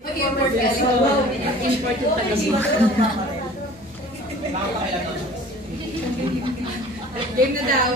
Mag-import ka. Import yung taga-sito. Game na daw.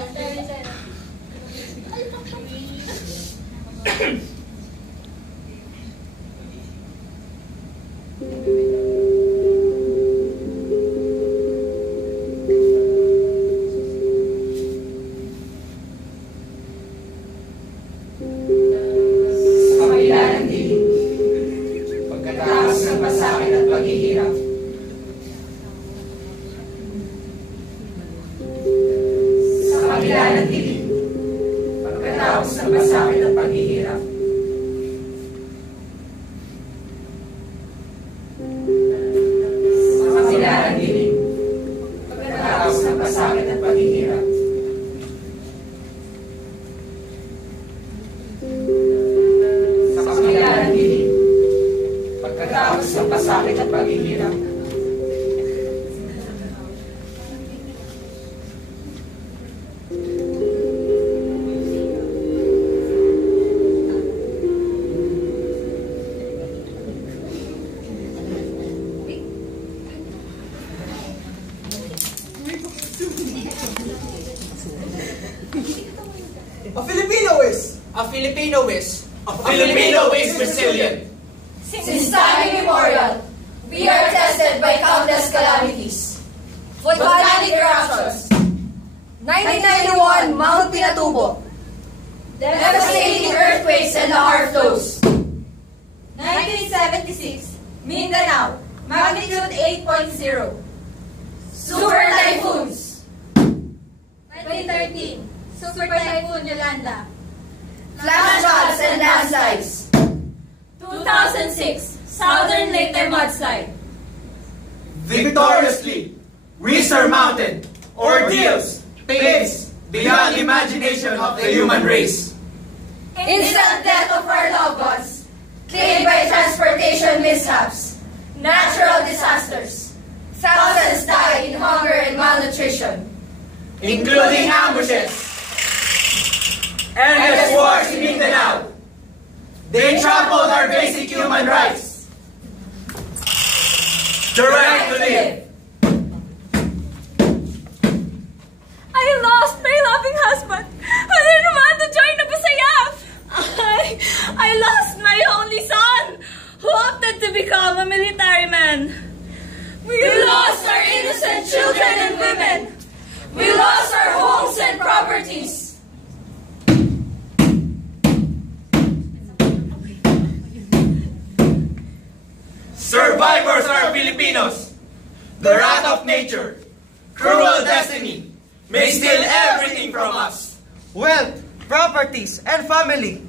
A Filipino is resilient. Since time immemorial, we are tested by countless calamities. Volcanic eruptions, 1991 Mount Pinatubo, devastating earthquakes and lahar flows, 1976 Mindanao, magnitude 8.0, super typhoons, 2013 Super Typhoon Yolanda, flash floods and landslides, 2006 Southern Later mudslide. Victoriously, we surmounted ordeals, pains beyond imagination of the human race. Instant death of our loved ones, claimed by transportation mishaps, natural disasters. Thousands die in hunger and malnutrition, including ambushes. Endless wars in Mindanao. They trampled our basic human rights. The right to live. I lost my loving husband. I didn't want to join the Pasayaf. I lost my only son, who opted to become a military man. We lost our innocent children and women. We lost our homes and properties. Survivors are Filipinos. The wrath of nature, cruel destiny, may steal everything from us. Wealth, properties, and family.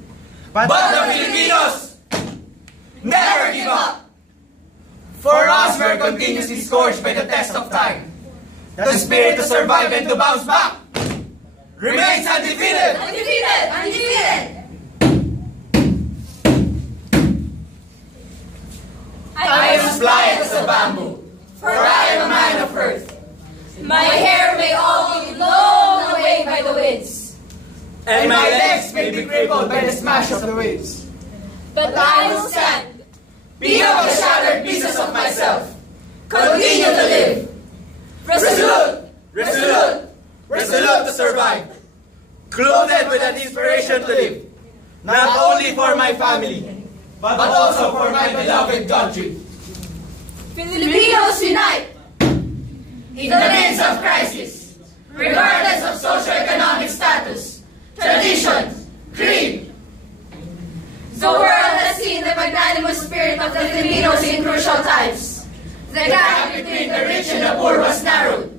But the Filipinos never give up. For us, we're continuously scorched by the test of time. The spirit to survive and to bounce back remains undefeated. Undefeated! Undefeated! I am as pliant as a bamboo, for I am a man of earth. My hair may all be blown away by the winds, And my legs may be crippled by the smash of the waves. but I will stand. Pick up the shattered pieces of myself. Continue to live. Resolute, resolute, resolute to survive. Clothed with an inspiration to live. Not only for my family, but also for my beloved country. Filipinos unite! In the midst of crisis, regardless of socio-economic status, tradition, creed. The world has seen the magnanimous spirit of the Filipinos in crucial times. The gap between the rich and the poor was narrowed.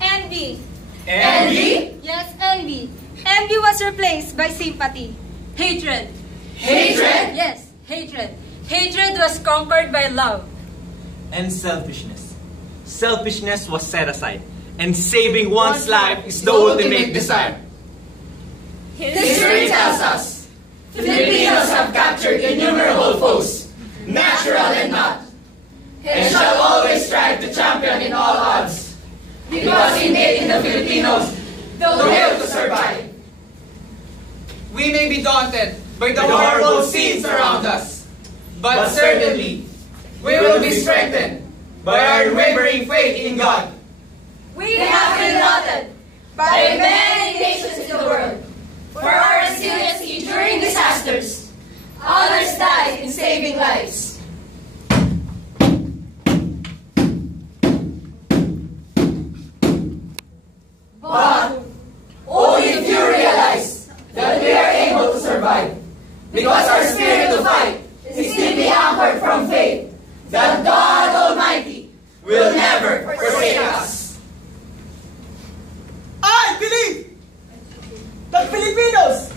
Envy. Envy? Yes, envy. Envy was replaced by sympathy. Hatred. Hatred? Yes, hatred. Hatred was conquered by love. And selfishness. Selfishness was set aside. And saving one's life is the ultimate desire. History tells us, Filipinos have captured innumerable foes, natural and not, and shall always strive to champion in all odds, because innate in the Filipinos, the will to survive. We may be daunted by the horrible scenes around us, but certainly we will be strengthened by our unwavering faith in God. We have been lauded by many nations in the world for our resiliency during disasters. Others died in saving lives. But only if you realize that we are able to survive, because our spirit to fight is deeply anchored from faith that God Almighty will never forsake us. I believe that Filipinos,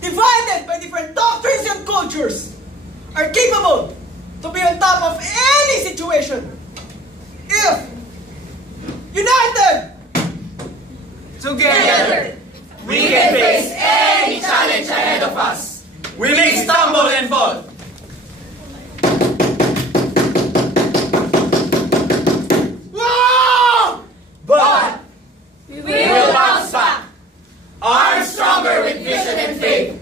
divided by different doctrines and cultures, are capable to be on top of any situation if united. Together, we can face any challenge ahead of us. We may stumble and fall, but We will bounce back, armed stronger with vision and faith,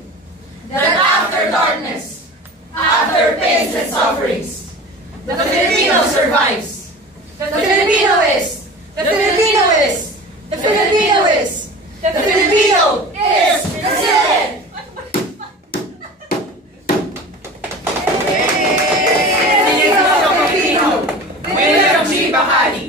that after darkness, after pains and sufferings, the Filipino survives. The Filipino is, the Filipino is, the Filipino is, the Filipino is resilient. Filipino, William G. Bacali.